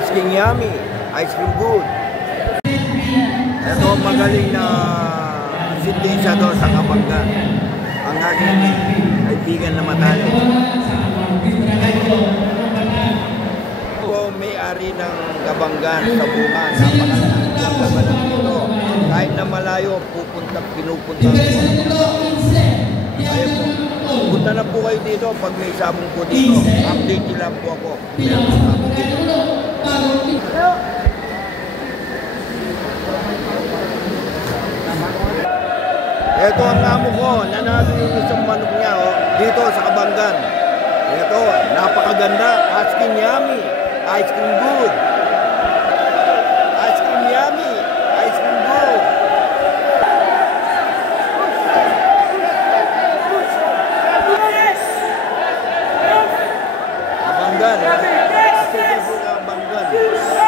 Asking Yummy, Ice Cream Good. Ito ang magaling na sintetizador sa Kabanggan. Ang aking kaibigan na matalo. Ako may-ari ng Kabanggan sa bunga. Napakalaking dito. Kahit na malayo, pinupunta ko. Ayun po. Punta na po kayo dito pag may sabong po dito. Update nyo lang po ako. Ito ang amo ko. Nanalo yung isang manok niya dito sa Kabanggan. Ito, napakaganda. Asking Yummy, Ice Cream Good. Asking Yummy, Ice Cream Good. Kabanggan. Kabanggan.